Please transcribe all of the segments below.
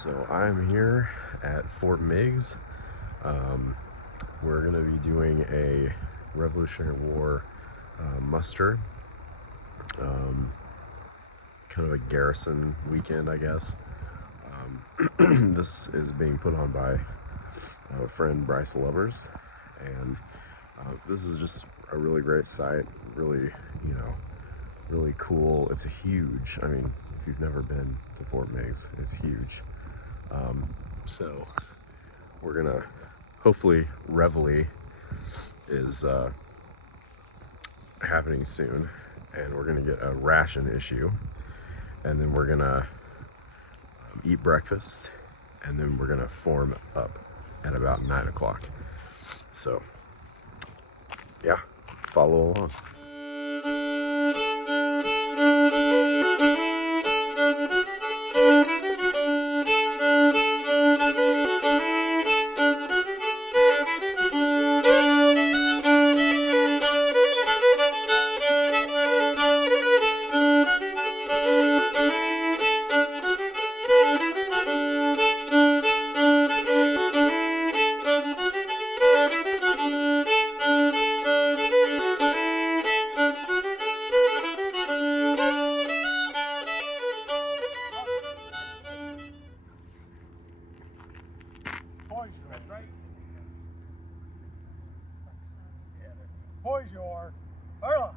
So I'm here at Fort Meigs. We're going to be doing a Revolutionary War muster, kind of a garrison weekend, I guess. This is being put on by a friend, Bryce Lovers, and this is just a really great site, really cool. It's huge. I mean, if you've never been to Fort Meigs, it's huge. So we're gonna, hopefully Reveille is happening soon, and we're gonna get a ration issue, and then we're gonna eat breakfast, and then we're gonna form up at about 9 o'clock. So yeah, follow along. Bonjour. Hola.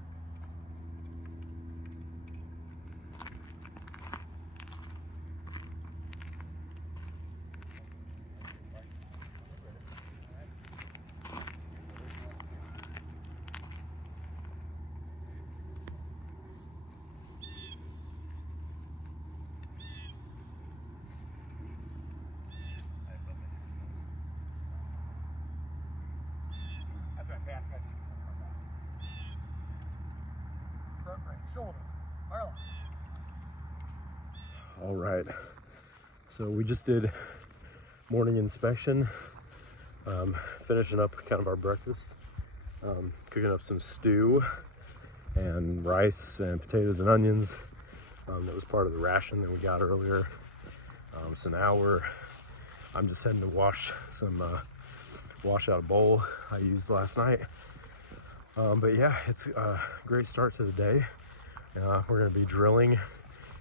All right, so we just did morning inspection, finishing up kind of our breakfast, cooking up some stew and rice and potatoes and onions. That was part of the ration that we got earlier. So now I'm just heading to wash out a bowl I used last night. But yeah, it's a great start to the day. We're gonna be drilling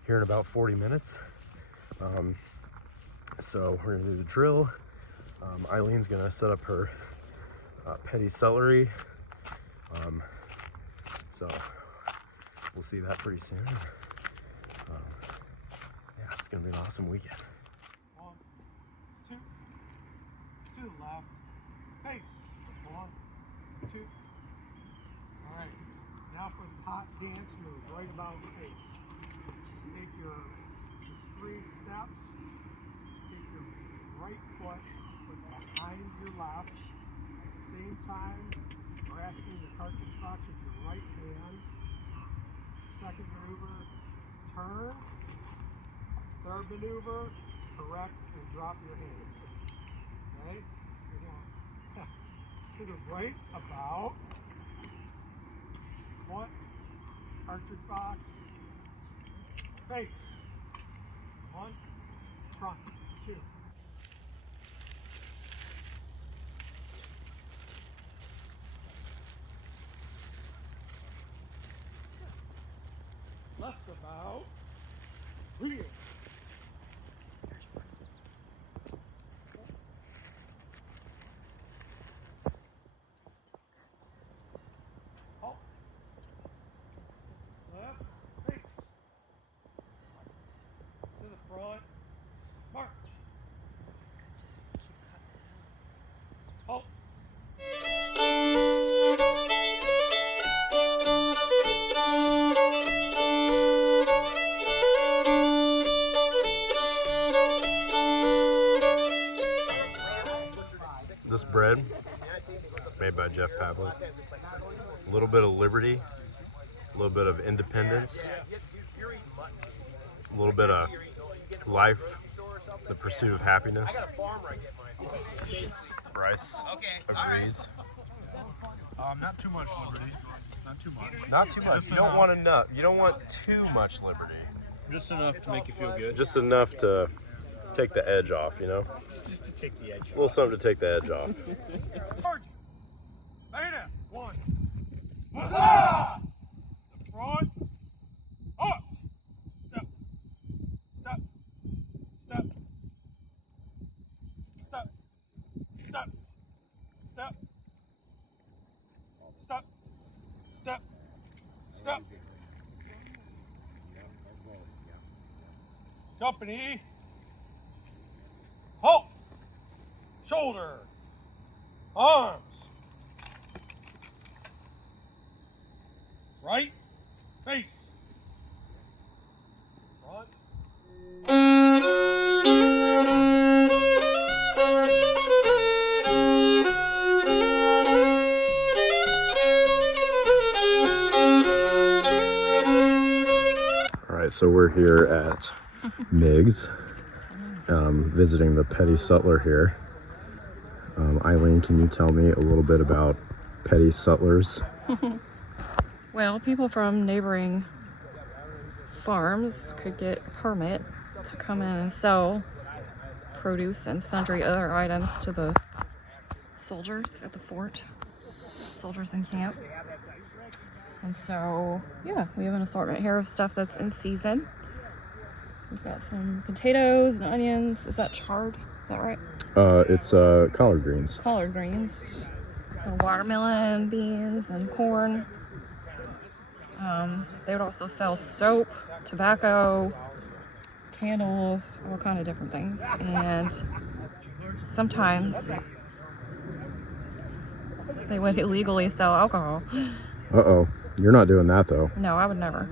here in about 40 minutes. So we're gonna do the drill. Eileen's gonna set up her petty celery. So we'll see that pretty soon. Yeah, it's gonna be an awesome weekend. 1, 2, to the left, face, 1, 2. All right, now for the hot dance move, right about face. Take your 3 steps, take your right foot, put behind your left. At the same time, grasping the cartridge box with your right hand. Second maneuver, turn. Third maneuver, correct and drop your hand. Okay? To the right about. Foot, cartridge box. Face. 1, front, 2. Left about. Rear. Halt. Left, face. To the front, march. Halt. This bread, made by Jeff Pavlik. A little bit of liberty, a little bit of independence, a little bit of life, the pursuit of happiness. Bryce agrees. Not too much liberty. Not too much. Not too much. You don't want enough. You don't want too much liberty. Just enough to make you feel good. Just enough to take the edge off, you know? Just to take the edge A little something to take the edge off. Charge! Beta! One. Huzzah! Front. Up! Step. Step. Step. Step. Step. Step. Step. Step. Step. Company. Halt. Shoulder. Arms. Right. Face. Front. All right, so we're here at Meigs, visiting the petty sutler here. Eileen, can you tell me a little bit about petty sutlers? Well, people from neighboring farms could get a permit to come in and sell produce and sundry other items to the soldiers at the fort, soldiers in camp. And so, yeah, we have an assortment here of stuff that's in season. We've got some potatoes and onions. Is that chard? Is that right? It's collard greens. Collard greens. And watermelon, beans, and corn. They would also sell soap, tobacco, candles, all kind of different things. And sometimes they would illegally sell alcohol. Uh-oh. You're not doing that, though. No, I would never.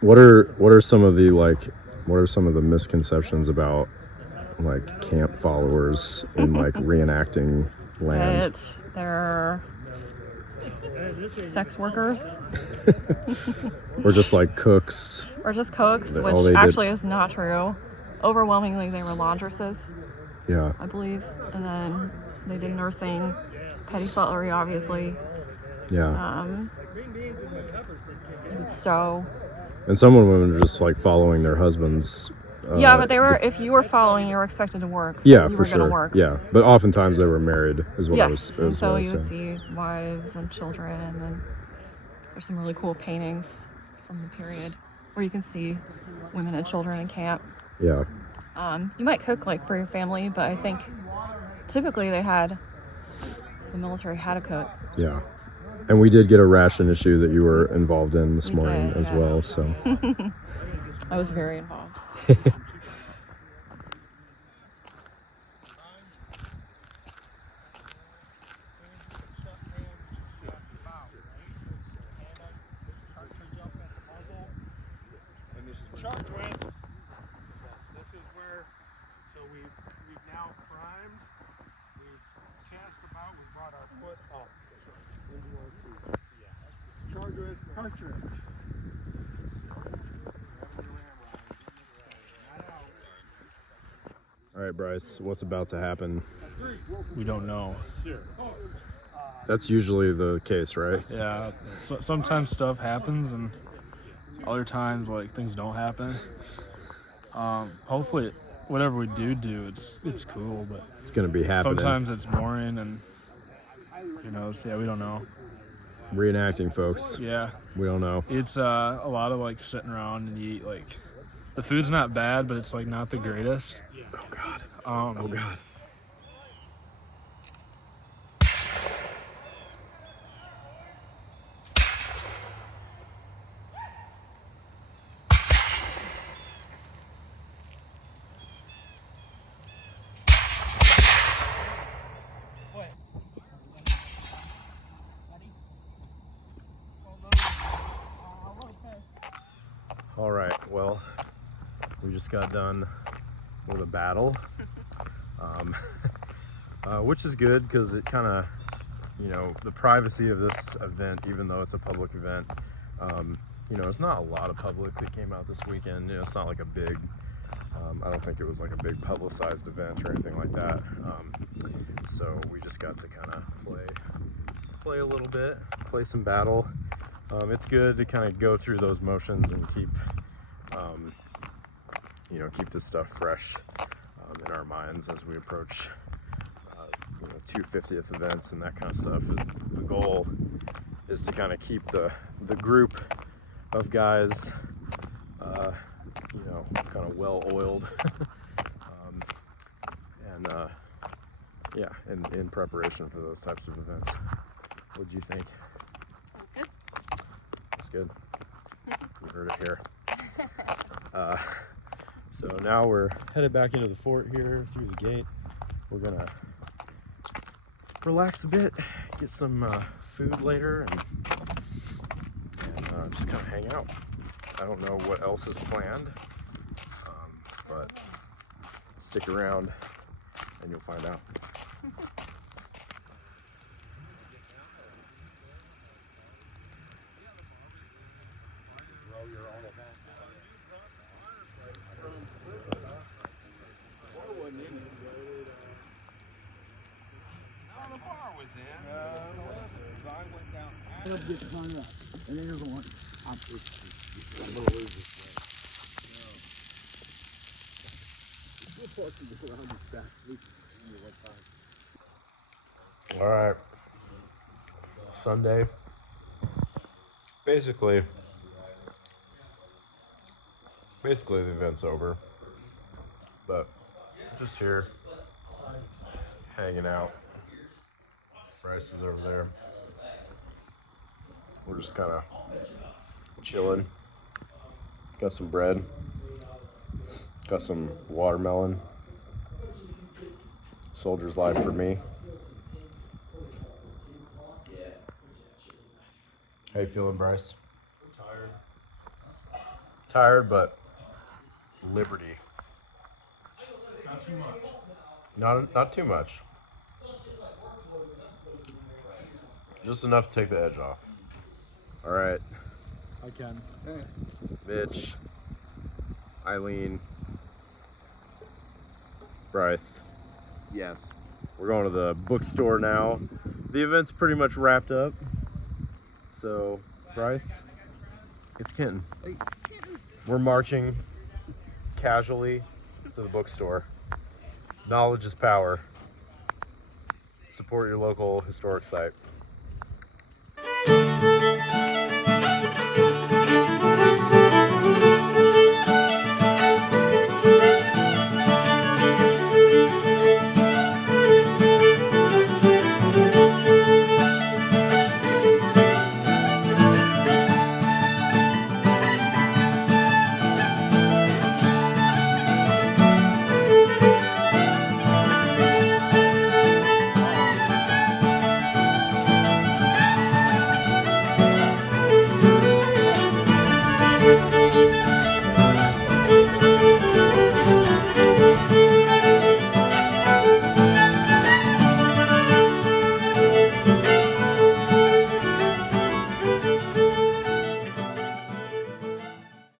What are some of the misconceptions about like camp followers in like reenacting land? That they're sex workers. Or just like cooks? Or just cooks, That all they which did- actually is not true. Overwhelmingly, they were laundresses, Yeah. I believe. And then they did nursing, petty sutlery, obviously. Yeah. So, And some women were just like following their husbands. yeah, but they were, if you were following, you were expected to work. Yeah, you for were sure. gonna work. Yeah, but oftentimes they were married, is what I was. Yes, and is so what I you would was saying. see wives and children, and there's some really cool paintings from the period where you can see women and children in camp. Yeah. You might cook like for your family, but I think typically the military had a cook. Yeah. And we did get a ration issue that you were involved in this We morning did, as yes. well. So. I was very involved. Charge with. This is where, so we've now primed, we've cast about, we brought our foot up into our feet. Yeah. Charge with cartridge. All right, Bryce, what's about to happen? We don't know. That's usually the case, right? Yeah, so, sometimes stuff happens and other times like things don't happen. Hopefully whatever we do it's cool, but It's gonna be happening. sometimes it's boring and who knows. Yeah, we don't know. Reenacting, folks. Yeah, We don't know. it's a lot of like sitting around and you eat like the food's not bad, but it's like not the greatest. Oh God. Oh God. All right, well, we just got done with a battle, which is good because it kind of, you know, the privacy of this event, even though it's a public event, you know, it's not a lot of public that came out this weekend. You know, it's not like a big, I don't think it was like a big publicized event or anything like that. So we just got to kind of play a little bit, play some battle. It's good to kind of go through those motions and keep you know, keep this stuff fresh in our minds as we approach, you know, 250th events and that kind of stuff. The goal is to kind of keep the group of guys, you know, kind of well-oiled, and yeah, in preparation for those types of events. What did you think? Good. That's good. You heard it here. So now we're headed back into the fort here through the gate. We're gonna relax a bit, get some food later, and just kind of hang out. I don't know what else is planned, but stick around and you'll find out. All right, Sunday. Basically the event's over, but just here, hanging out. Bryce is over there. We're just kind of chilling. Got some bread. Got some watermelon. Soldier's life for me. How you feeling, Bryce? Tired. Tired, but liberty. Not too much. Not too much. Just enough to take the edge off. All right, I can. Mitch, Eileen, Bryce. Yes. We're going to the bookstore now. The event's pretty much wrapped up. So, Bryce, it's Kenton. Hey. We're marching casually to the bookstore. Knowledge is power. Support your local historic site.